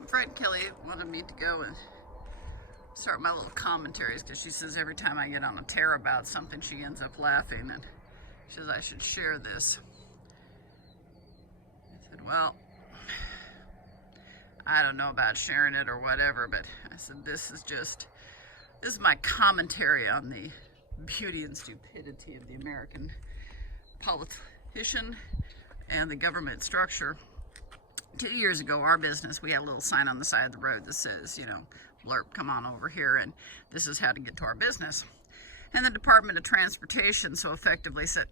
My friend Kelly wanted me to go and start my little commentaries because she says every time I get on a tear about something, she ends up laughing, and she says I should share this. I said, well, I don't know about sharing it or whatever, but I said, this is my commentary on the beauty and stupidity of the American politician and the government structure. 2 years ago, our business, we had a little sign on the side of the road that says, blurb, come on over here, and this is how to get to our business. And the Department of Transportation so effectively said,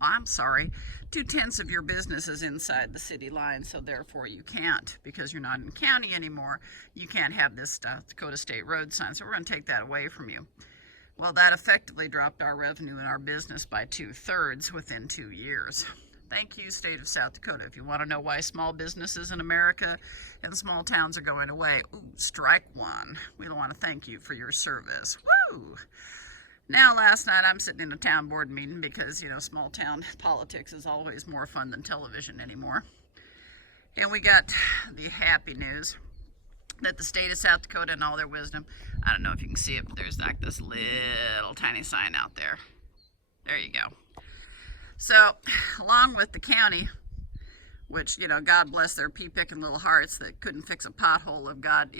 I'm sorry, 2/10 of your business is inside the city line, so therefore you can't, because you're not in county anymore, you can't have this South Dakota State Road sign, so we're going to take that away from you. Well, that effectively dropped our revenue in our business by 2/3 within 2 years. Thank you, state of South Dakota. If you want to know why small businesses in America and small towns are going away, strike one. We want to thank you for your service. Woo! Now, last night I'm sitting in a town board meeting because, small town politics is always more fun than television anymore. And we got the happy news that the state of South Dakota, in all their wisdom, I don't know if you can see it, but there's like this little tiny sign out there. There you go. So, along with the county, which, God bless their pea-picking little hearts that couldn't fix a pothole, of God,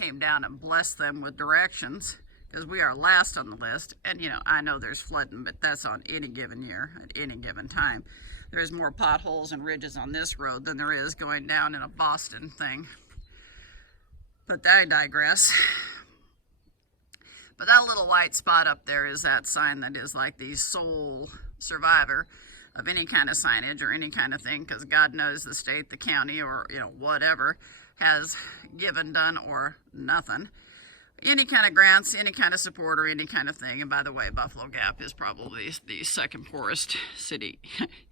came down and blessed them with directions, because we are last on the list. And, I know there's flooding, but that's on any given year, at any given time. There's more potholes and ridges on this road than there is going down in a Boston thing. But I digress. But that little white spot up there is that sign that is like the sole survivor of any kind of signage or any kind of thing, because God knows the state, the county, or whatever has given, done, or nothing. Any kind of grants, any kind of support, or any kind of thing. And by the way, Buffalo Gap is probably the second poorest city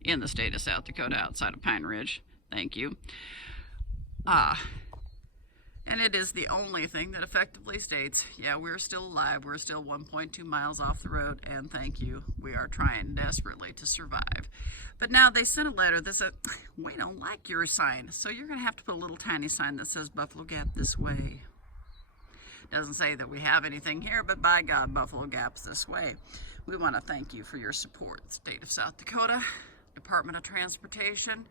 in the state of South Dakota outside of Pine Ridge. Thank you. And it is the only thing that effectively states, yeah, we're still alive, we're still 1.2 miles off the road, and thank you, we are trying desperately to survive. But now they sent a letter that said, we don't like your sign, so you're going to have to put a little tiny sign that says Buffalo Gap this way. Doesn't say that we have anything here, but by God, Buffalo Gap's this way. We want to thank you for your support, state of South Dakota, Department of Transportation.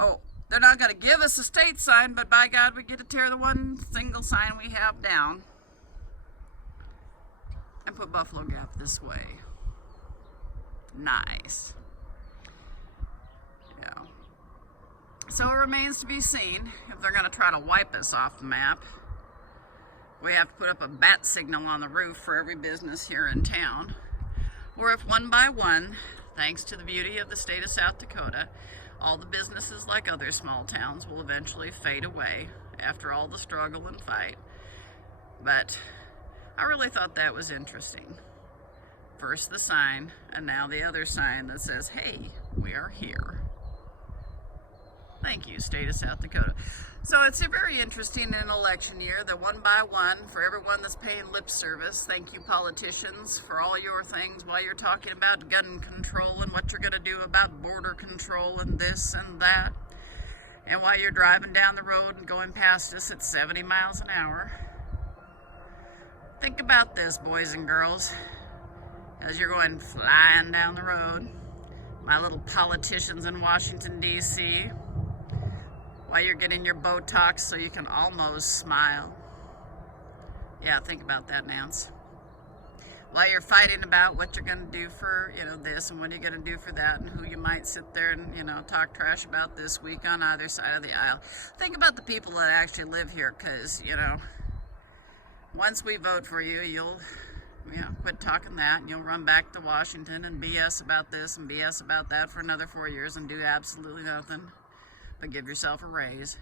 Oh, they're not going to give us a state sign, but by God, we get to tear the one single sign we have down and put Buffalo Gap this way. Nice. Yeah. So it remains to be seen if they're going to try to wipe us off the map. We have to put up a bat signal on the roof for every business here in town. Or if one by one, thanks to the beauty of the state of South Dakota, all the businesses, like other small towns, will eventually fade away after all the struggle and fight. But I really thought that was interesting. First the sign, and now the other sign that says, hey, we are here. Thank you, state of South Dakota. So it's a very interesting in an election year, that one by one, for everyone that's paying lip service, thank you politicians for all your things while you're talking about gun control and what you're going to do about border control and this and that. And while you're driving down the road and going past us at 70 miles an hour. Think about this, boys and girls, as you're going flying down the road. My little politicians in Washington, D.C., while you're getting your Botox so you can almost smile. Yeah, think about that, Nance. While you're fighting about what you're going to do for, this and what you're going to do for that, and who you might sit there and, talk trash about this week on either side of the aisle. Think about the people that actually live here, because, once we vote for you, you'll, quit talking that, and you'll run back to Washington and BS about this and BS about that for another 4 years and do absolutely nothing but give yourself a raise.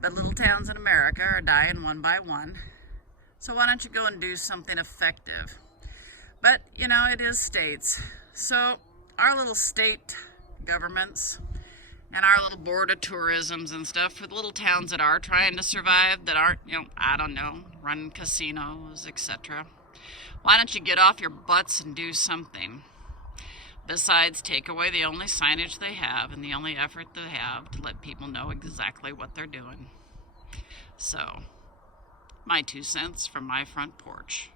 But little towns in America are dying one by one. So why don't you go and do something effective? But, it is states. So our little state governments and our little board of tourisms and stuff, for the little towns that are trying to survive, that aren't, running casinos, etc. Why don't you get off your butts and do something? Besides, take away the only signage they have and the only effort they have to let people know exactly what they're doing. So, my 2 cents from my front porch.